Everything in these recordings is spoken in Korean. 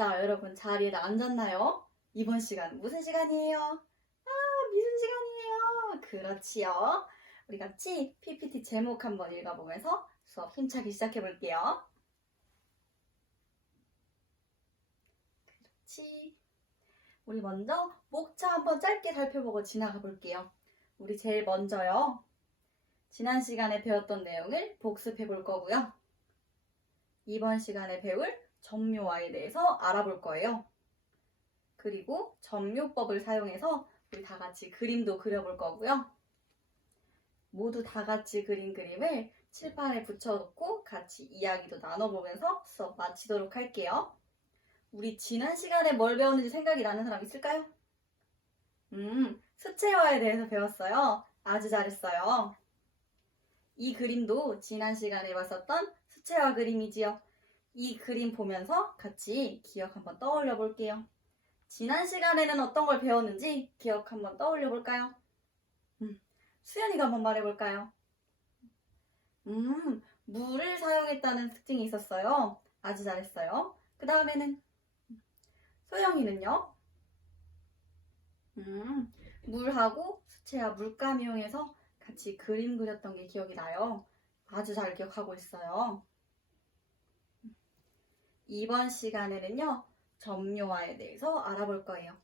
자, 여러분 자리에 앉았나요? 이번 시간 무슨 시간이에요? 미술 시간이에요. 그렇지요. 우리 같이 PPT 제목 한번 읽어보면서 수업 힘차게 시작해 볼게요. 그렇지. 우리 먼저 목차 한번 짧게 살펴보고 지나가 볼게요. 우리 제일 먼저요. 지난 시간에 배웠던 내용을 복습해 볼 거고요. 이번 시간에 배울 점묘화에 대해서 알아볼 거예요. 그리고 점묘법을 사용해서 우리 다 같이 그림도 그려볼 거고요. 모두 다 같이 그린 그림을 칠판에 붙여놓고 같이 이야기도 나눠보면서 수업 마치도록 할게요. 우리 지난 시간에 뭘 배웠는지 생각이 나는 사람 있을까요? 수채화에 대해서 배웠어요. 아주 잘했어요. 이 그림도 지난 시간에 봤었던 수채화 그림이지요. 이 그림 보면서 같이 기억 한번 떠올려 볼게요. 지난 시간에는 어떤 걸 배웠는지 기억 한번 떠올려 볼까요? 수연이가 한번 말해볼까요? 물을 사용했다는 특징이 있었어요. 아주 잘했어요. 그 다음에는 소영이는요? 물하고 수채화 물감 이용해서 같이 그림 그렸던 게 기억이 나요. 아주 잘 기억하고 있어요. 이번 시간에는요, 점묘화에 대해서 알아볼 거예요.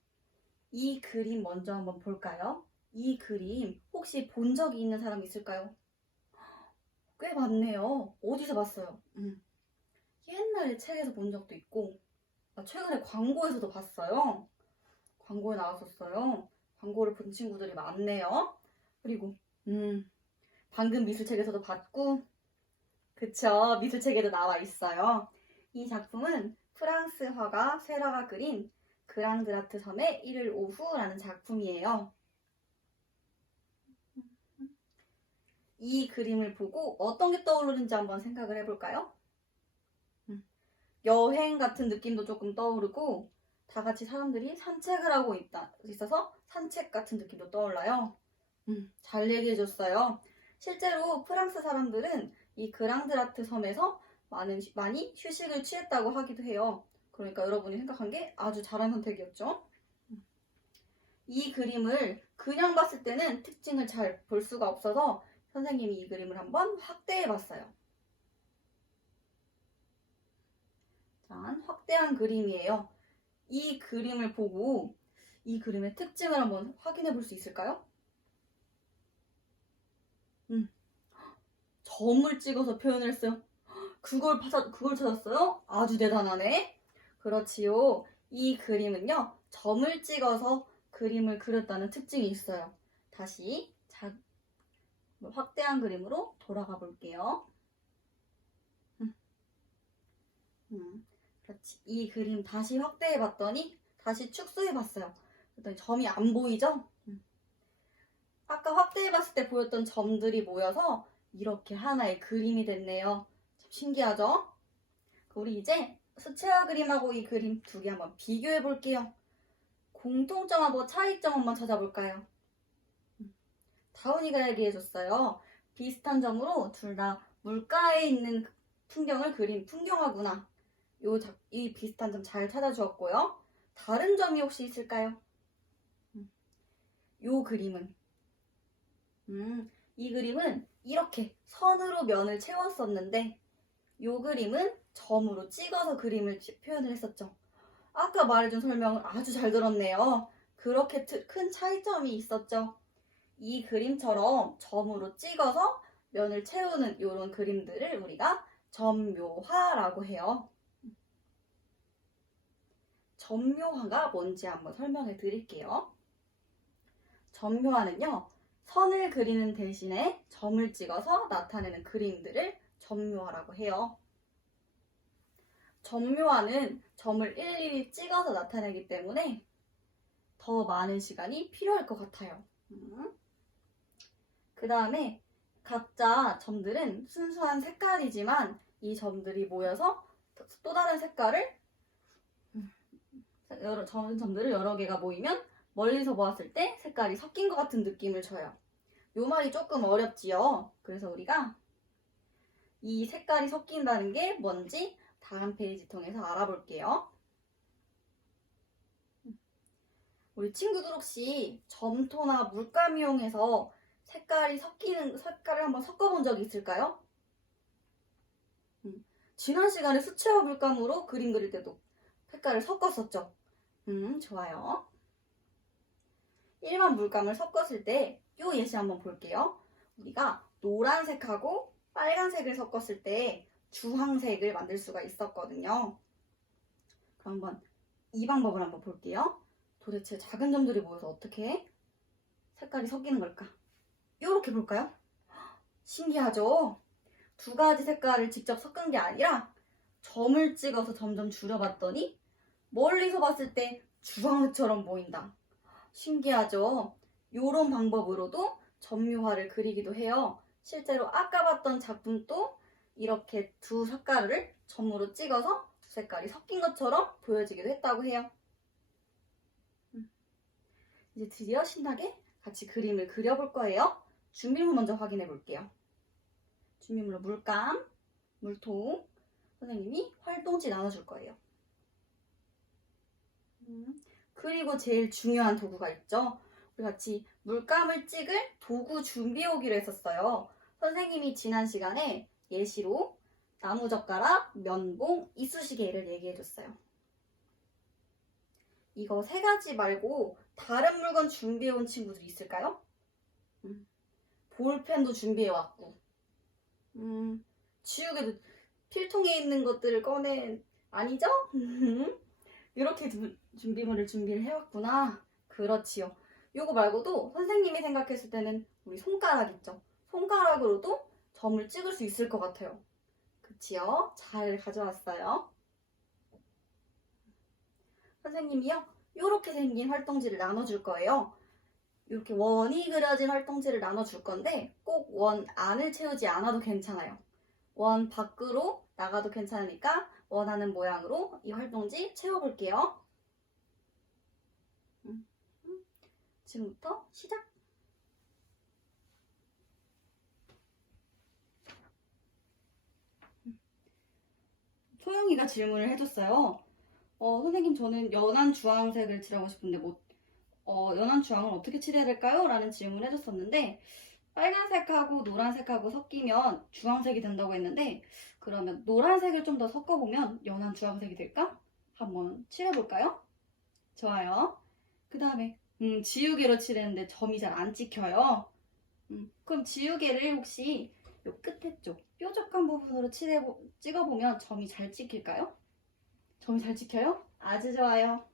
이 그림 먼저 한번 볼까요? 이 그림 혹시 본 적이 있는 사람 있을까요? 꽤 많네요. 어디서 봤어요? 옛날에 책에서 본 적도 있고, 최근에 광고에서도 봤어요. 광고에 나왔었어요. 광고를 본 친구들이 많네요. 그리고 방금 미술책에서도 봤고, 그쵸, 미술책에도 나와 있어요. 이 작품은 프랑스 화가 세라가 그린 그랑드라트 섬의 1일 오후라는 작품이에요. 이 그림을 보고 어떤 게 떠오르는지 한번 생각을 해볼까요? 여행 같은 느낌도 조금 떠오르고 다 같이 사람들이 산책을 하고 있어서 산책 같은 느낌도 떠올라요. 잘 얘기해줬어요. 실제로 프랑스 사람들은 이 그랑드라트 섬에서 많이 휴식을 취했다고 하기도 해요. 그러니까 여러분이 생각한 게 아주 잘한 선택이었죠. 이 그림을 그냥 봤을 때는 특징을 잘 볼 수가 없어서 선생님이 이 그림을 한번 확대해 봤어요. 짠, 확대한 그림이에요. 이 그림을 보고 이 그림의 특징을 한번 확인해 볼 수 있을까요? 점을 찍어서 표현을 했어요. 그걸 찾았어요? 아주 대단하네. 그렇지요. 이 그림은요, 점을 찍어서 그림을 그렸다는 특징이 있어요. 다시 확대한 그림으로 돌아가 볼게요. 그렇지. 이 그림 다시 확대해 봤더니 다시 축소해 봤어요. 그랬더니 점이 안 보이죠? 아까 확대해 봤을 때 보였던 점들이 모여서 이렇게 하나의 그림이 됐네요. 참 신기하죠? 우리 이제 수채화 그림하고 이 그림 두 개 한번 비교해 볼게요. 공통점하고 차이점 한번 찾아볼까요? 다운이가 얘기해줬어요. 비슷한 점으로 둘 다 물가에 있는 풍경을 그린 풍경화구나. 이 비슷한 점 잘 찾아주었고요. 다른 점이 혹시 있을까요? 이 그림은 이렇게 선으로 면을 채웠었는데 이 그림은 점으로 찍어서 그림을 표현을 했었죠. 아까 말해준 설명을 아주 잘 들었네요. 그렇게 큰 차이점이 있었죠. 이 그림처럼 점으로 찍어서 면을 채우는 이런 그림들을 우리가 점묘화라고 해요. 점묘화가 뭔지 한번 설명해 드릴게요. 점묘화는요, 선을 그리는 대신에 점을 찍어서 나타내는 그림들을 점묘화라고 해요. 점묘화는 점을 일일이 찍어서 나타내기 때문에 더 많은 시간이 필요할 것 같아요. 그 다음에 각자 점들은 순수한 색깔이지만 이 점들이 모여서 또 다른 색깔을 점들을 여러 개가 모이면 멀리서 보았을 때 색깔이 섞인 것 같은 느낌을 줘요. 요 말이 조금 어렵지요. 그래서 우리가 이 색깔이 섞인다는 게 뭔지 다음 페이지 통해서 알아볼게요. 우리 친구들 혹시 점토나 물감 이용해서 색깔을 한번 섞어본 적이 있을까요? 지난 시간에 수채화 물감으로 그림 그릴 때도 색깔을 섞었었죠? 좋아요. 일반 물감을 섞었을 때 이 예시 한번 볼게요. 우리가 노란색하고 빨간색을 섞었을 때 주황색을 만들 수가 있었거든요. 그럼 한번 이 방법을 한번 볼게요. 도대체 작은 점들이 모여서 어떻게 색깔이 섞이는 걸까? 이렇게 볼까요? 신기하죠? 두 가지 색깔을 직접 섞은 게 아니라 점을 찍어서 점점 줄여봤더니 멀리서 봤을 때 주황색처럼 보인다. 신기하죠? 이런 방법으로도 점유화를 그리기도 해요. 실제로 아까 봤던 작품도 이렇게 두 색깔을 점으로 찍어서 두 색깔이 섞인 것처럼 보여지기도 했다고 해요. 이제 드디어 신나게 같이 그림을 그려볼 거예요. 준비물 먼저 확인해 볼게요. 준비물로 물감, 물통, 선생님이 활동지 나눠줄 거예요. 그리고 제일 중요한 도구가 있죠. 우리 같이 물감을 찍을 도구 준비해 오기로 했었어요. 선생님이 지난 시간에 예시로 나무젓가락, 면봉, 이쑤시개를 얘기해 줬어요. 이거 세 가지 말고 다른 물건 준비해 온 친구들이 있을까요? 볼펜도 준비해 왔고, 지우개도 필통에 있는 것들을 아니죠? 이렇게 준비물을 준비를 해왔구나. 그렇지요. 요거 말고도 선생님이 생각했을 때는 우리 손가락 있죠? 손가락으로도 점을 찍을 수 있을 것 같아요. 그치요? 잘 가져왔어요. 선생님이요, 이렇게 생긴 활동지를 나눠줄 거예요. 이렇게 원이 그려진 활동지를 나눠줄 건데 꼭 원 안을 채우지 않아도 괜찮아요. 원 밖으로 나가도 괜찮으니까 원하는 모양으로 이 활동지 채워볼게요. 지금부터 시작! 소영이가 질문을 해줬어요. 선생님, 저는 연한 주황색을 칠하고 싶은데 연한 주황을 어떻게 칠해야 될까요? 라는 질문을 해줬었는데 빨간색하고 노란색하고 섞이면 주황색이 된다고 했는데 그러면 노란색을 좀 더 섞어보면 연한 주황색이 될까? 한번 칠해볼까요? 좋아요. 그 다음에 지우개로 칠했는데 점이 잘 안 찍혀요. 그럼 지우개를 혹시 요 끝에 쪽 뾰족한 부분으로 찍어보면 점이 잘 찍힐까요? 점이 잘 찍혀요? 아주 좋아요.